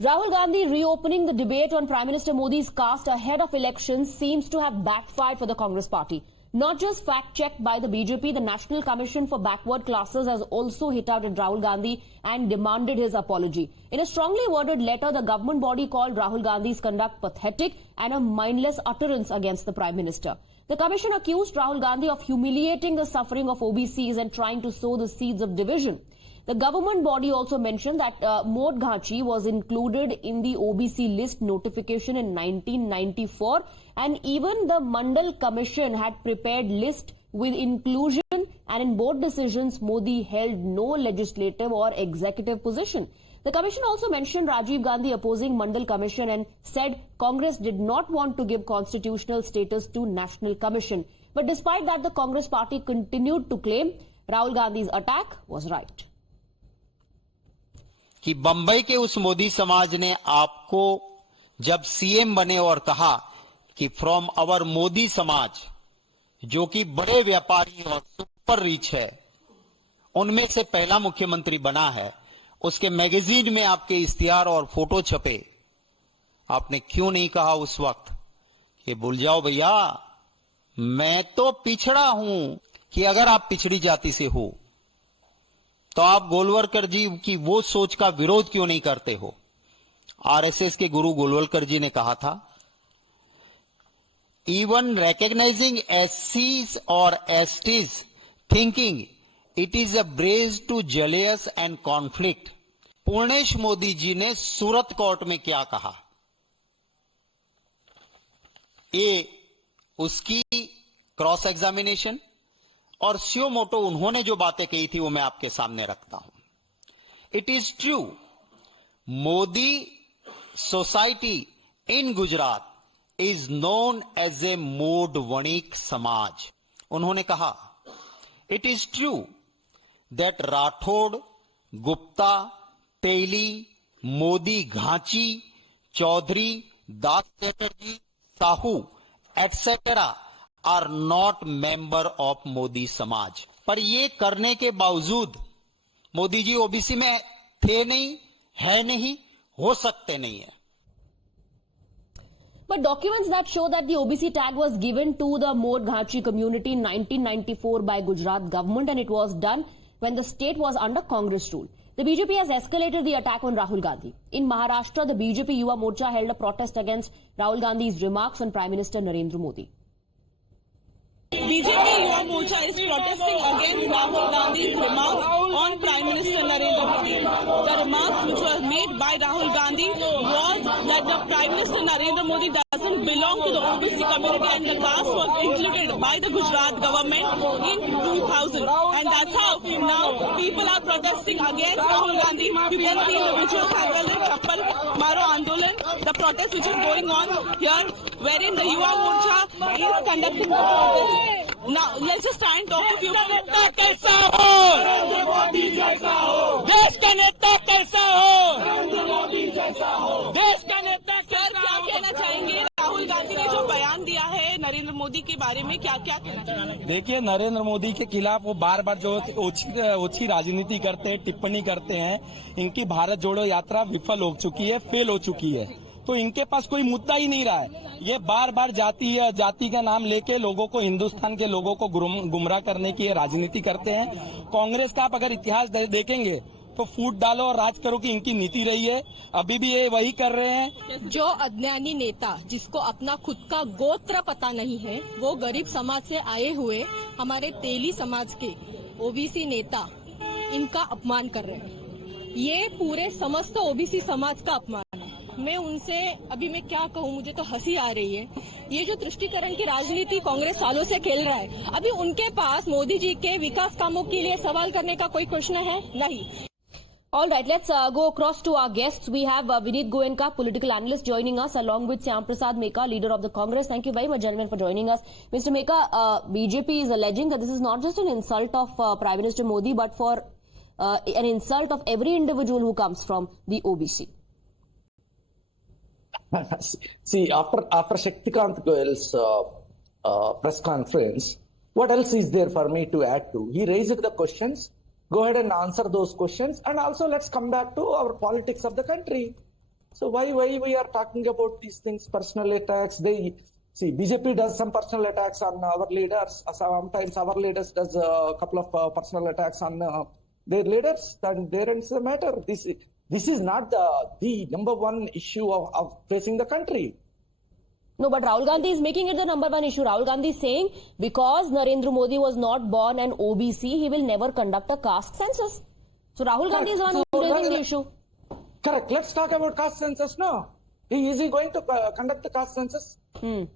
Rahul Gandhi reopening the debate on Prime Minister Modi's caste ahead of elections seems to have backfired for the Congress party. Not just fact-checked by the BJP, the National Commission for Backward Classes has also hit out at Rahul Gandhi and demanded his apology. In a strongly worded letter, the government body called Rahul Gandhi's conduct pathetic and a mindless utterance against the Prime Minister. The Commission accused Rahul Gandhi of humiliating the suffering of OBCs and trying to sow the seeds of division. The government body also mentioned that Mod Ghachi was included in the OBC list notification in 1994, and even the Mandal Commission had prepared list with inclusion, and in both decisions Modi held no legislative or executive position. The commission also mentioned Rajiv Gandhi opposing Mandal Commission and said Congress did not want to give constitutional status to National Commission. But despite that, the Congress party continued to claim Rahul Gandhi's attack was right. कि बंबई के उस मोदी समाज ने आपको जब CM बने और कहा कि फ्रॉम आवर मोदी समाज, जो कि बड़े व्यापारी और सुपर रिच है, उनमें से पहला मुख्यमंत्री बना है, उसके मैगजीन में आपके इश्तिहार और फोटो छपे, आपने क्यों नहीं कहा उस वक्त कि भूल जाओ भैया, मैं तो पिछड़ा हूं? कि अगर आप पिछड़ी जाति से हो तो आप गोलवलकर जी की वो सोच का विरोध क्यों नहीं करते हो? आरएसएस के गुरु गोलवलकर जी ने कहा था, इवन रिकॉग्नाइजिंग एससीज और STs thinking it is a brace to jealous and conflict. Purnesh Modi ji ने सूरत कोर्ट में क्या कहा, ये उसकी क्रॉस एग्जामिनेशन और स्यो मोटो उन्होंने जो बातें कही थी वो मैं आपके सामने रखता हूं। It is true, Modi society in Gujarat is known as a Modh Vanik समाज। उन्होंने कहा, it is true that Rathore, Gupta, Teli, Modi, Ghanchi, Chaudhary, Das Chatterjee, Sahu etcetera are not member of Modi समाज। पर ये करने के बावजूद मोदी जी ओबीसी में थे नहीं, है नहीं, हो सकते नहीं है। But documents that show that the OBC tag was given to the Mod Ghachi community in 1994 by Gujarat government, and it was done when the state was under Congress rule. The BJP has escalated the attack on Rahul Gandhi. In Maharashtra, the BJP Yuva Morcha held a protest against Rahul Gandhi's remarks on Prime Minister Narendra Modi. BJP Yuva Morcha is protesting against Rahul Gandhi's remarks on Prime Minister Narendra Modi. The remarks which were made by Rahul Gandhi was that the Prime Minister Narendra Modi doesn't belong to the OBC community, and the caste was included by the Gujarat government in 2000. And that's how now people are protesting against Rahul Gandhi. You can see the visuals as well in Chappal Maro Andolan, the protest which is going on here, wherein the Yuva Morcha is conducting the protest. Now, let's just try and talk to you. कैसा हो? देश का नेता कैसा हो? देश का नेता सर, क्या कहना चाहेंगे? राहुल गांधी ने जो बयान दिया है नरेंद्र मोदी के बारे में, क्या क्या कहना चाहेंगे? देखिए, नरेंद्र मोदी के खिलाफ वो बार बार जो ओछी राजनीति करते हैं, टिप्पणी करते हैं। इनकी भारत जोड़ो यात्रा विफल हो चुकी है, फेल हो चुकी है, तो इनके पास कोई मुद्दा ही नहीं रहा है। ये बार बार जाति का नाम लेके लोगों को, हिंदुस्तान के लोगों को गुमराह करने की राजनीति करते हैं। कांग्रेस का आप अगर इतिहास देखेंगे तो फूट डालो और राज करो की इनकी नीति रही है, अभी भी ये वही कर रहे हैं। जो अज्ञानी नेता जिसको अपना खुद का गोत्र पता नहीं है, वो गरीब समाज से आए हुए हमारे तेली समाज के ओबीसी नेता इनका अपमान कर रहे हैं। ये पूरे समस्त ओबीसी समाज का अपमान है। मैं उनसे अभी मैं क्या कहूँ, मुझे तो हंसी आ रही है। ये जो तुष्टीकरण की राजनीति कांग्रेस सालों से खेल रहा है, अभी उनके पास मोदी जी के विकास कामों के लिए सवाल करने का कोई प्रश्न है नहीं। All right, let's go across to our guests. We have Vineet Goenka, political analyst, joining us, along with Syam Prasad Meka, leader of the Congress. Thank you very much, gentlemen, for joining us. Mr. Meka, BJP is alleging that this is not just an insult of Prime Minister Modi, but for an insult of every individual who comes from the OBC. See, after Shaktikant Goyal's press conference, what else is there for me to add to? He raised the questions. Go ahead and answer those questions, and also let's come back to our politics of the country. So why we are talking about these things, personal attacks? They see BJP does some personal attacks on our leaders. Sometimes our leaders does a couple of personal attacks on their leaders. Then there ends the matter. This is not the number one issue of facing the country. No, but Rahul Gandhi is making it the number one issue. Rahul Gandhi is saying because Narendra Modi was not born an OBC, he will never conduct a caste census. So Rahul Gandhi is the one who is raising the issue. Correct. Let's talk about caste census now. Is he going to conduct the caste census? So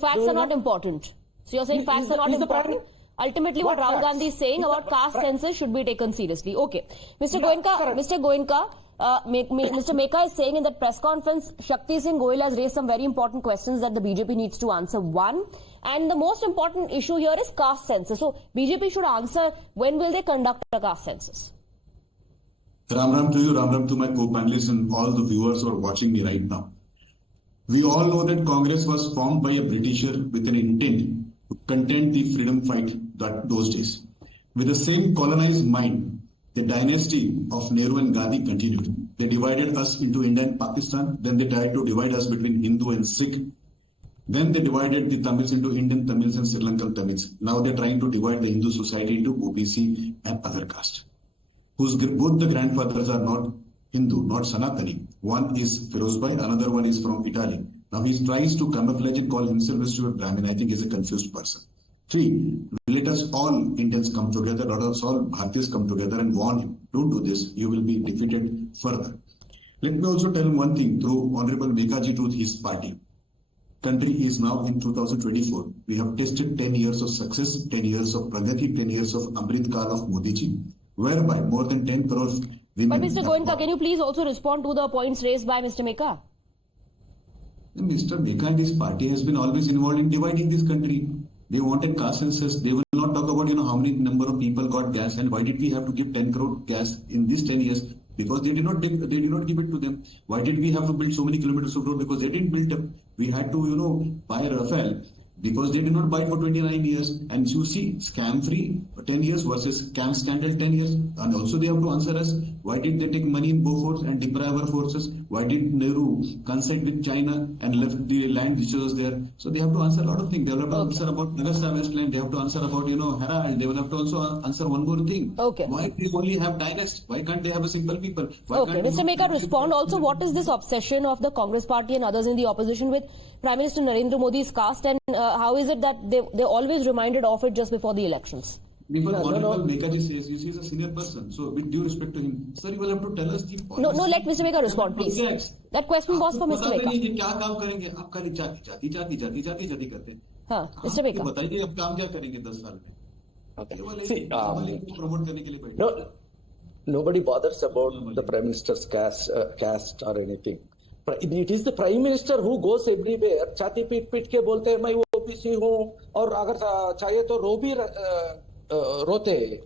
facts are not important. So you're saying facts are not important? Ultimately, what Rahul Gandhi is saying about caste census should be taken seriously. Okay. Mr. Goenka, Mr. Meka is saying in that press conference, Shakti Singh Goyal has raised some very important questions that the BJP needs to answer. One, and the most important issue here is caste census. So BJP should answer, when will they conduct a caste census? Ram Ram to you, Ram Ram to my co-panelists and all the viewers who are watching me right now. We all know that Congress was formed by a Britisher with an intent to contend the freedom fight those days. With the same colonized mind, the dynasty of Nehru and Gandhi continued. They divided us into India and Pakistan. Then they tried to divide us between Hindu and Sikh. Then they divided the Tamils into Indian Tamils and Sri Lankan Tamils. Now they're trying to divide the Hindu society into OBC and other caste, whose both the grandfathers are not Hindu, not Sanatani. One is Firozbhai, another one is from Italy. Now he tries to camouflage and call himself as a Brahmin. I think he's a confused person. 3, let us all Indians come together, let us all Bhartiyas come together and warn him. Don't do this, you will be defeated further. Let me also tell him one thing through Honorable Mekaji to his party. Country is now in 2024. We have tasted 10 years of success, 10 years of Pragati, 10 years of Amrit Kal of Modi ji, whereby more than 10 crore women... But Mr. Goenka, can you please also respond to the points raised by Mr. Meka? Mr. Meka and his party has been always involved in dividing this country. They wanted caste census. They will not talk about, how many number of people got gas and why did we have to give 10 crore gas in these 10 years? Because they did not give it to them. Why did we have to build so many kilometers of road? Because they didn't build up. We had to, buy Rafale because they did not buy it for 29 years. And you see, scam free 10 years versus scam scandal 10 years. And also they have to answer us, why did they take money in Bofors and deprive our forces? Why did Nehru consent with China and left the land which was there? So they have to answer a lot of things. They will have to answer about Augusta Westland. They have to answer about, Herald. They will have to also answer one more thing. Okay. Why they only have dynasts? Why can't they have a simple people? Okay, Mr. Meka, respond also. What is this obsession of the Congress party and others in the opposition with Prime Minister Narendra Modi's caste, and how is it that they're always reminded of it just before the elections? Because Honorable Mekaji says, he is a senior person, so with due respect to him, sir, you will have to tell us the policy. No, let Mr. Meka respond, please. That question was for Mr. Meka. क्या काम करेंगे? आप खाली जाति करते हैं. हाँ, Mr. Meka. बताइए अब काम क्या करेंगे 10 साल में? Okay. See, promote करने के लिए बैठे. nobody bothers about the Prime Minister's caste or anything. It is the Prime Minister who goes everywhere. छाती पीट के बोलते हैं मैं OBC हूँ और अगर चाहिए तो रो भी रोते हैं.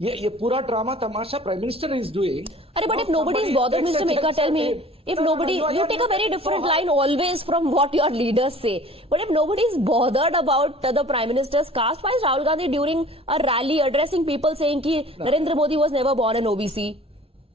ये पूरा drama Tamasha Prime Minister is doing. But if nobody is bothered, Mr. Meka, tell me, if nobody, you take a very different line always from what your leaders say. But if nobody is bothered about the Prime Minister's caste, why is Rahul Gandhi during a rally addressing people saying that Narendra Modi was never born an OBC?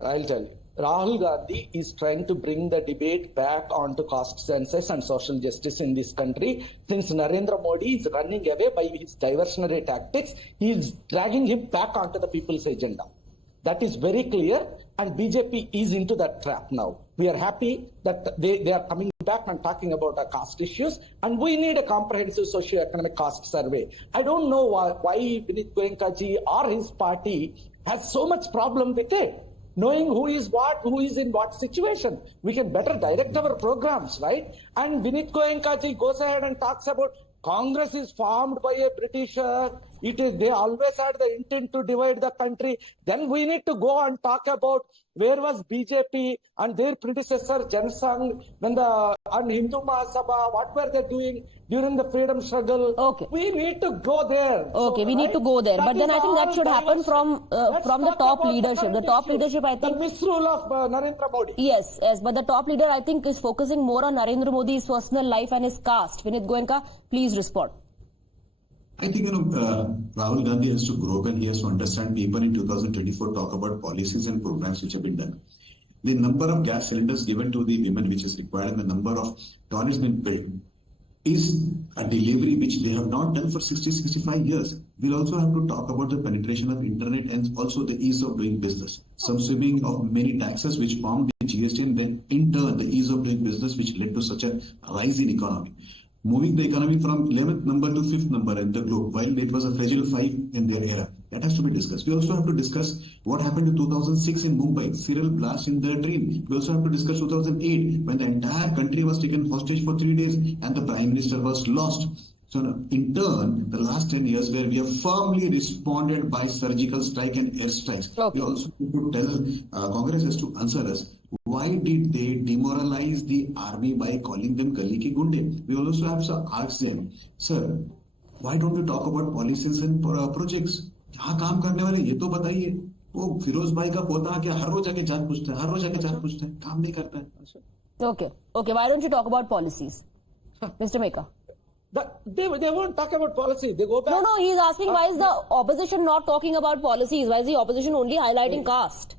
I'll tell you. Rahul Gandhi is trying to bring the debate back onto caste census and social justice in this country. Since Narendra Modi is running away by his diversionary tactics, he is dragging him back onto the people's agenda. That is very clear, and BJP is into that trap now. We are happy that they are coming back and talking about our caste issues, and we need a comprehensive socio-economic caste survey. I don't know why Vinit Goenka ji or his party has so much problem with it. Knowing who is in what situation. We can better direct our programs, right? And Vinit Goenka ji goes ahead and talks about Congress is formed by a Britisher. They always had the intent to divide the country. Then we need to go and talk about where was BJP and their predecessor Jansangh and Hindu Mahasabha, what were they doing during the freedom struggle? Okay. We need to go there. Okay, we need to go there. But then I think that should happen from the top leadership. The top leadership, I think... The misrule of Narendra Modi. Yes, but the top leader, I think, is focusing more on Narendra Modi's personal life and his caste. Vinit Goenka, please respond. I think, Rahul Gandhi has to grow up and he has to understand people in 2024 talk about policies and programs which have been done. The number of gas cylinders given to the women which is required and the number of toilets being built is a delivery which they have not done for 60-65 years. We'll also have to talk about the penetration of internet and also the ease of doing business. Some swimming of many taxes which formed the GST and then in turn the ease of doing business which led to such a rise in economy. Moving the economy from 11th number to 5th number in the globe, while it was a fragile 5 in their era. That has to be discussed. We also have to discuss what happened in 2006 in Mumbai, serial blast in their dream. We also have to discuss 2008 when the entire country was taken hostage for 3 days and the Prime Minister was lost. So in turn, the last 10 years where we have firmly responded by surgical strike and airstrikes. Okay. We also need to tell Congress has to answer us. Why did they demoralize the army by calling them Gali Ki Gunde? We also have to ask them, sir, why don't you talk about policies and projects? यहाँ काम करने वाले ये तो बताइए. वो फिरोज भाई का पोता क्या हर रोज आके जात पूछता है, हर रोज आके जात पूछता है, काम नहीं करता है. Okay. Why don't you talk about policies, Mr. Meka? They won't talk about policy. They go back. No. He's asking why is the opposition not talking about policies? Why is the opposition only highlighting caste?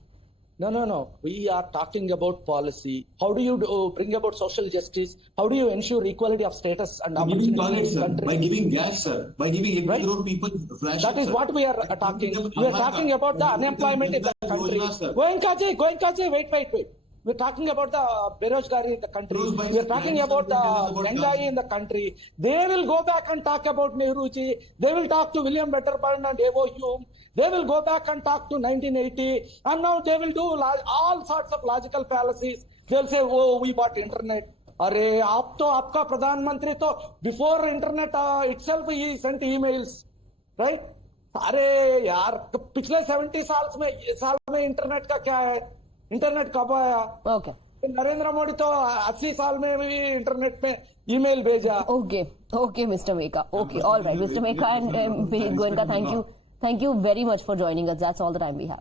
No. We are talking about policy. How do you bring about social justice? How do you ensure equality of status and opportunity in the country? By giving gas, sir. By giving electricity people flash. That is what we are talking. We are talking about the unemployment in the country. Goenkaji, wait. We're talking about the Berojgari in the country. We're talking about the Mahungai in the country. They will go back and talk about Nehruji. They will talk to William Wedderburn and Evo Hume. They will go back and talk to 1980. And now they will do all sorts of logical fallacies. They'll say, oh, we bought internet. अरे आप तो आपका प्रधानमंत्री तो before internet itself ही sent emails, right? अरे यार पिछले 70 साल में इंटरनेट का क्या है? इंटरनेट कब आया? Okay. नरेंद्र मोदी तो 80 साल में भी इंटरनेट में ईमेल भेजा. Okay, Mr. Meka. Okay, all right, Mr. Meka and Goenka, thank you very much for joining us. That's all the time we have.